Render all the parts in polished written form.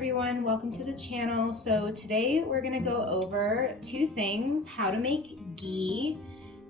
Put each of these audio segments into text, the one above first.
everyone, welcome to the channel. So today we're going to go over two things: how to make ghee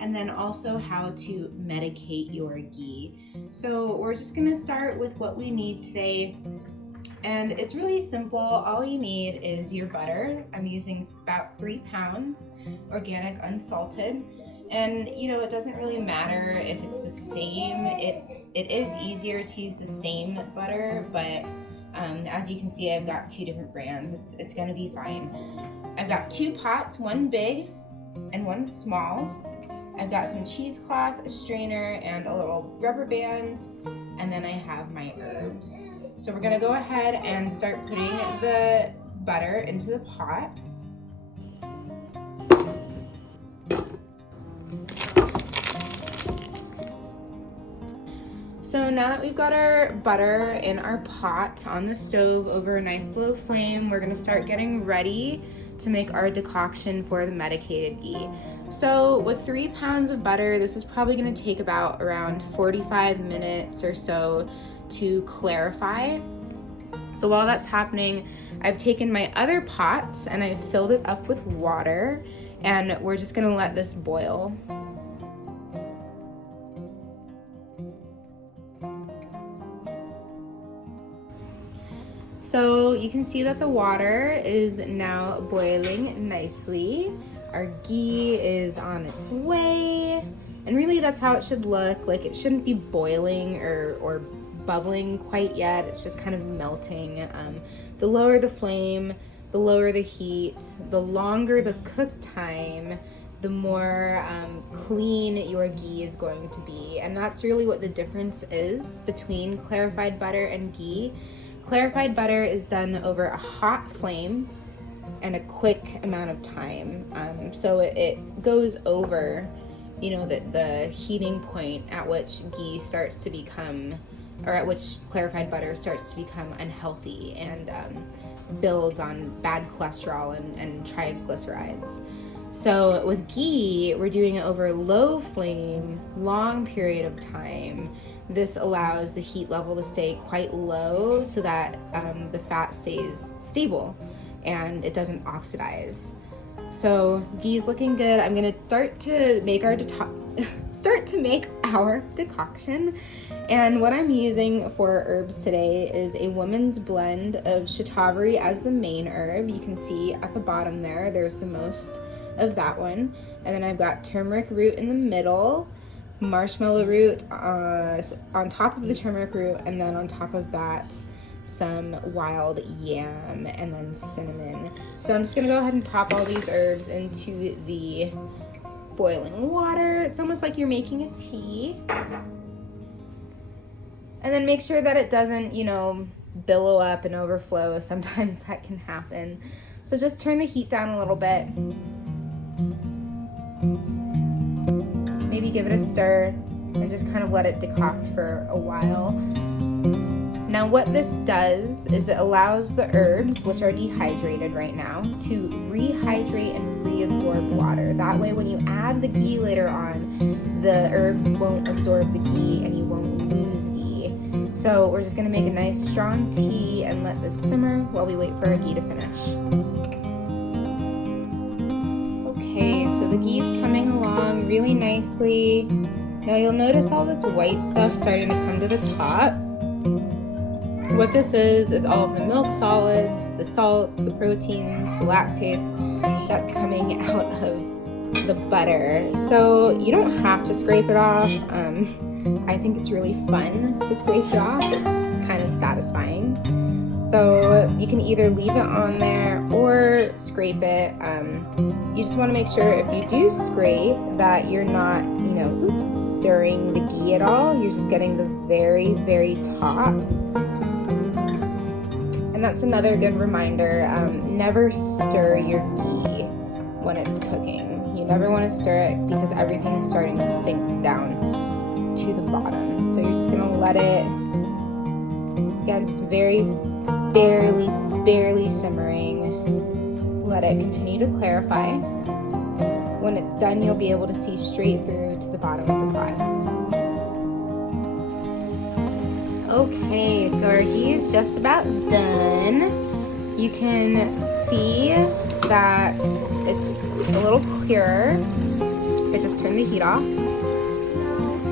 and then also how to medicate your ghee. So we're just going to start with what we need today, and it's really simple. All you need is your butter. I'm using about 3 pounds, organic, unsalted. And you know, it doesn't really matter if it's the same. It is easier to use the same butter, but as you can see, I've got 2 different brands. It's gonna be fine. I've got 2 pots, one big and one small. I've got some cheesecloth, a strainer, and a little rubber band, and then I have my herbs. So we're gonna go ahead and start putting the butter into the pot. So now that we've got our butter in our pot on the stove over a nice low flame, we're gonna start getting ready to make our decoction for the medicated ghee. So with 3 pounds of butter, this is probably gonna take about around 45 minutes or so to clarify. So while that's happening, I've taken my other pots and I've filled it up with water, and we're just gonna let this boil. So you can see that the water is now boiling nicely. Our ghee is on its way, and really that's how it should look. Like, it shouldn't be boiling or bubbling quite yet. It's just kind of melting. The lower the flame, the lower the heat, the longer the cook time, the more clean your ghee is going to be. And that's really what the difference is between clarified butter and ghee. Clarified butter is done over a hot flame and a quick amount of time. So it goes over, you know, the heating point at which ghee starts to become, or at which clarified butter starts to become unhealthy and builds on bad cholesterol and triglycerides. So with ghee, we're doing it over low flame, long period of time. This allows the heat level to stay quite low so that the fat stays stable and it doesn't oxidize. So ghee's looking good. I'm gonna start to make our decoction. And what I'm using for herbs today is a woman's blend of shatavari as the main herb. You can see at the bottom there's the most of that one. And then I've got turmeric root in the middle, marshmallow root on top of the turmeric root, and then on top of that some wild yam, and then cinnamon. So I'm just gonna go ahead and pop all these herbs into the boiling water. It's almost like you're making a tea. And then make sure that it doesn't, you know, billow up and overflow. Sometimes that can happen. So just turn the heat down a little bit. Maybe give it a stir and just kind of let it decoct for a while. Now what this does is it allows the herbs, which are dehydrated right now, to rehydrate and reabsorb water. That way when you add the ghee later on, the herbs won't absorb the ghee and you won't lose ghee. So we're just gonna make a nice strong tea and let this simmer while we wait for our ghee to finish. Okay, so the ghee's coming along really nicely. Now you'll notice all this white stuff starting to come to the top. What this is all of the milk solids, the salts, the proteins, the lactase that's coming out of the butter. So you don't have to scrape it off. I think it's really fun to scrape it off. It's kind of satisfying. So you can either leave it on there or scrape it. You just want to make sure if you do scrape that you're not, you know, stirring the ghee at all. You're just getting the very, very top. And that's another good reminder, never stir your ghee when it's cooking. You never want to stir it because everything is starting to sink down to the bottom. So you're just going to let it, again, just very barely simmering. Let it continue to clarify. When it's done, you'll be able to see straight through to the bottom of the pot. Okay, so our ghee is just about done. You can see that it's a little clearer. I just turned the heat off.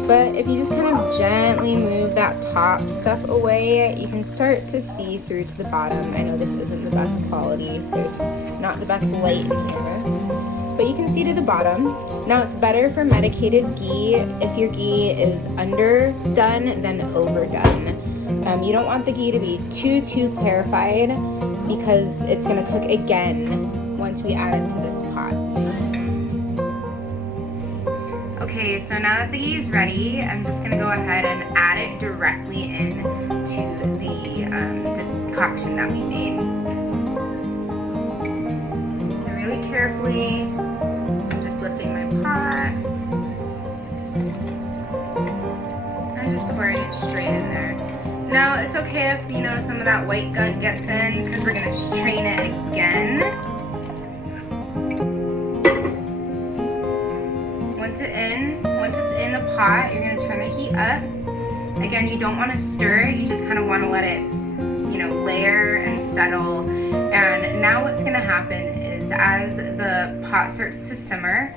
But if you just kind of gently move that top stuff away, you can start to see through to the bottom. I know this isn't the best quality. There's not the best light in here. But you can see to the bottom. Now it's better for medicated ghee if your ghee is underdone than overdone. You don't want the ghee to be too clarified because it's going to cook again once we add it to this pot. Okay, so now that the ghee is ready, I'm just going to go ahead and add it directly into the decoction that we made. So really carefully, I'm just lifting my pot and just pouring it straight in there. Now, it's okay if, you know, some of that white gunk gets in because we're going to strain it again. Once it's in the pot, you're going to turn the heat up. Again, you don't want to stir it. You just kind of want to let it, you know, layer and settle. And now what's going to happen is as the pot starts to simmer,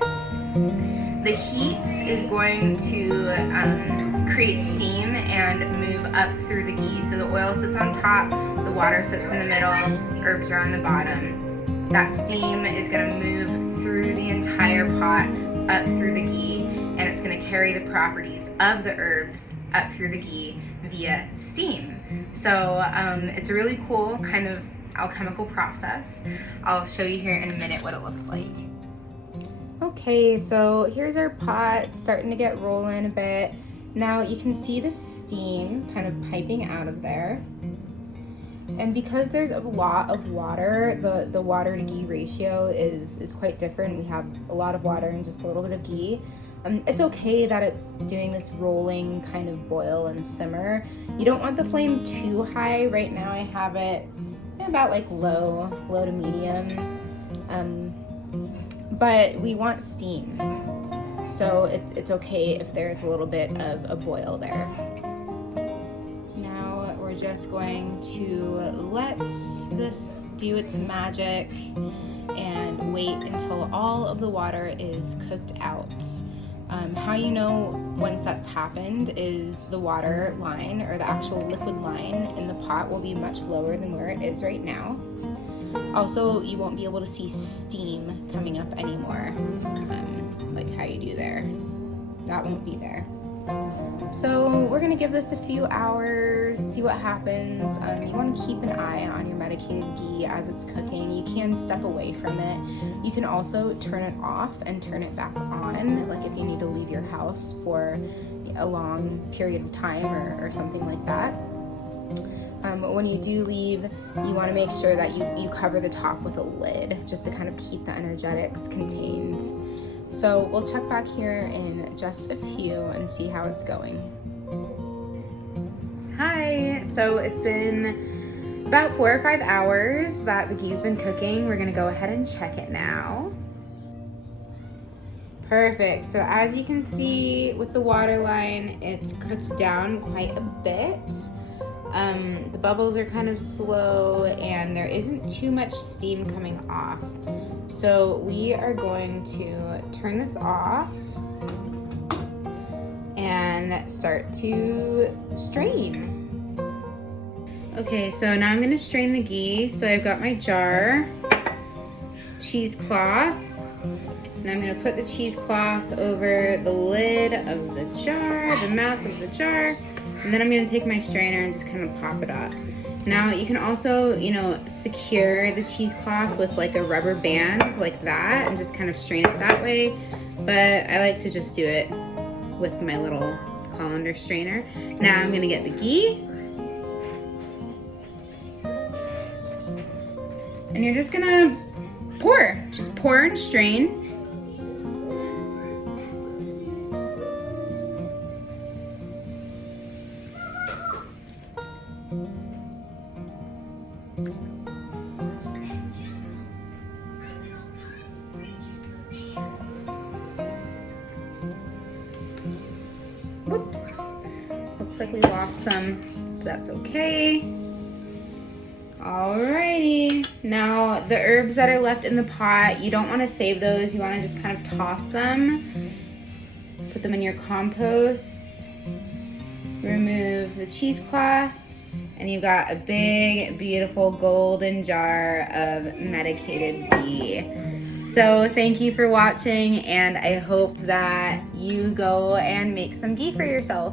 the heat is going to create steam and move up through the ghee. So the oil sits on top, the water sits in the middle, herbs are on the bottom. That steam is going to move through the entire pot up through the ghee, and it's going to carry the properties of the herbs up through the ghee via steam. So it's a really cool kind of alchemical process. I'll show you here in a minute what it looks like. Okay, so here's our pot starting to get rolling a bit. Now you can see the steam kind of piping out of there. And because there's a lot of water, the water to ghee ratio is quite different. We have a lot of water and just a little bit of ghee. It's okay that it's doing this rolling kind of boil and simmer. You don't want the flame too high. Right now I have it about like low to medium. But we want steam. So it's okay if there's a little bit of a boil there. Now we're just going to let this do its magic and wait until all of the water is cooked out. How you know once that's happened is the water line, or the actual liquid line in the pot, will be much lower than where it is right now. Also, you won't be able to see steam coming up anymore, like how you do there. That won't be there. So we're gonna give this a few hours, see what happens. You want to keep an eye on your medicated ghee as it's cooking. You can step away from it. You can also turn it off and turn it back on, like if you need to leave your house for a long period of time or something like that. When you do leave, you want to make sure that you cover the top with a lid just to kind of keep the energetics contained. So we'll check back here in just a few and see how it's going. Hi, so it's been about 4 or 5 hours that the ghee's been cooking. We're gonna go ahead and check it now. Perfect, so as you can see with the water line, it's cooked down quite a bit. The bubbles are kind of slow and there isn't too much steam coming off. So we are going to turn this off and start to strain. Okay, so now I'm going to strain the ghee. So I've got my jar, cheesecloth, and I'm going to put the cheesecloth over the lid of the jar, the mouth of the jar, and then I'm going to take my strainer and just kind of pop it up. Now you can also, secure the cheesecloth with like a rubber band like that and just kind of strain it that way. But I like to just do it with my little colander strainer. Now I'm gonna get the ghee. And you're just gonna pour. Just pour and strain. Whoops, looks like we lost some, but that's okay. Alrighty, now the herbs that are left in the pot, you don't want to save those. You want to just kind of toss them, put them in your compost, remove the cheesecloth, and you've got a big, beautiful golden jar of medicated ghee. So thank you for watching, and I hope that you go and make some ghee for yourself.